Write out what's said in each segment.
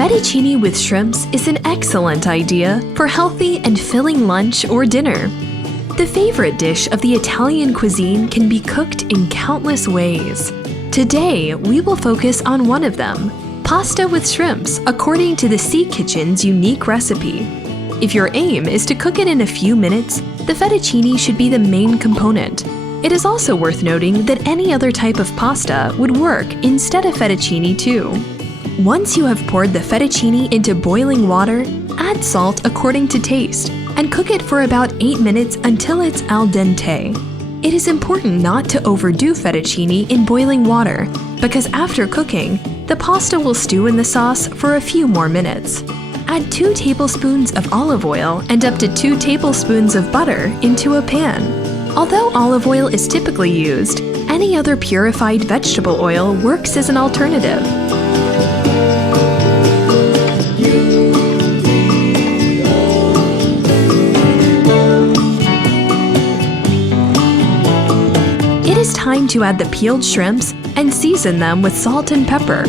Fettuccine with shrimps is an excellent idea for healthy and filling lunch or dinner. The favorite dish of the Italian cuisine can be cooked in countless ways. Today, we will focus on one of them, pasta with shrimps, according to the Sea Kitchen's unique recipe. If your aim is to cook it in a few minutes, the fettuccine should be the main component. It is also worth noting that any other type of pasta would work instead of fettuccine too. Once you have poured the fettuccine into boiling water, add salt according to taste and cook it for about 8 minutes until it's al dente. It is important not to overdo fettuccine in boiling water because after cooking, the pasta will stew in the sauce for a few more minutes. Add 2 tablespoons of olive oil and up to 2 tablespoons of butter into a pan. Although olive oil is typically used, any other purified vegetable oil works as an alternative. It is time to add the peeled shrimps and season them with salt and pepper.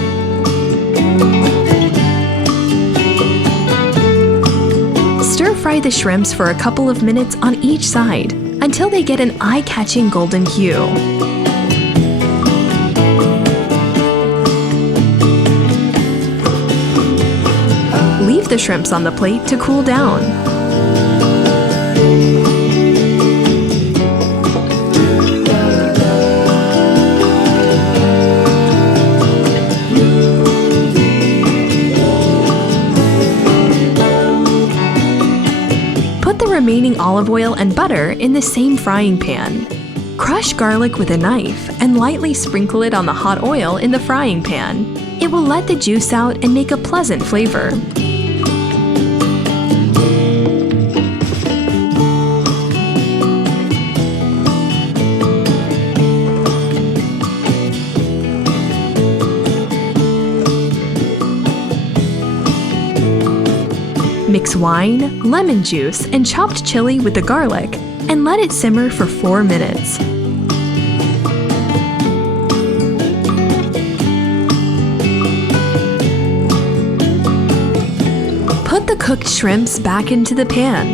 Stir-fry the shrimps for a couple of minutes on each side until they get an eye-catching golden hue. Leave the shrimps on the plate to cool down. Put the remaining olive oil and butter in the same frying pan. Crush garlic with a knife and lightly sprinkle it on the hot oil in the frying pan. It will let the juice out and make a pleasant flavor. Mix wine, lemon juice, and chopped chili with the garlic and let it simmer for 4 minutes. Put the cooked shrimps back into the pan.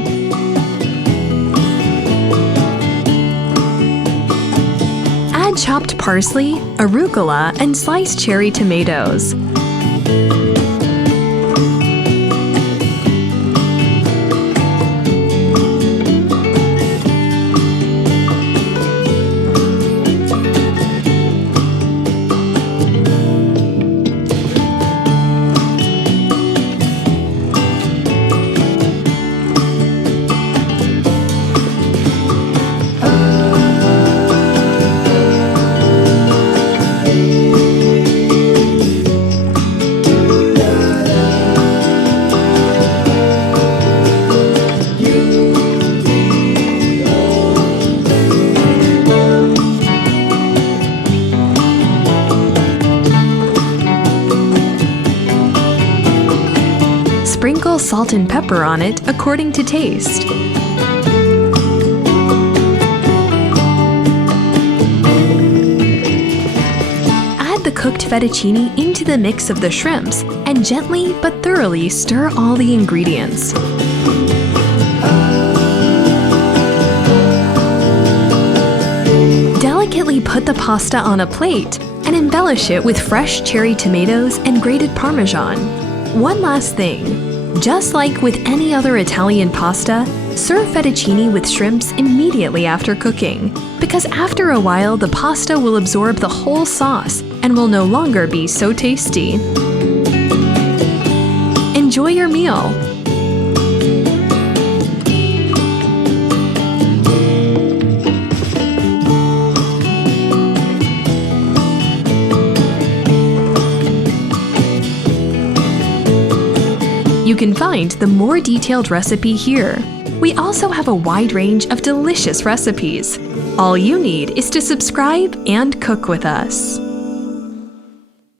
Add chopped parsley, arugula, and sliced cherry tomatoes. Sprinkle salt and pepper on it according to taste. Add the cooked fettuccine into the mix of the shrimps and gently but thoroughly stir all the ingredients. Delicately put the pasta on a plate and embellish it with fresh cherry tomatoes and grated Parmesan. One last thing. Just like with any other Italian pasta, serve fettuccine with shrimps immediately after cooking, because after a while the pasta will absorb the whole sauce and will no longer be so tasty. Enjoy your meal! You can find the more detailed recipe here. We also have a wide range of delicious recipes. All you need is to subscribe and cook with us.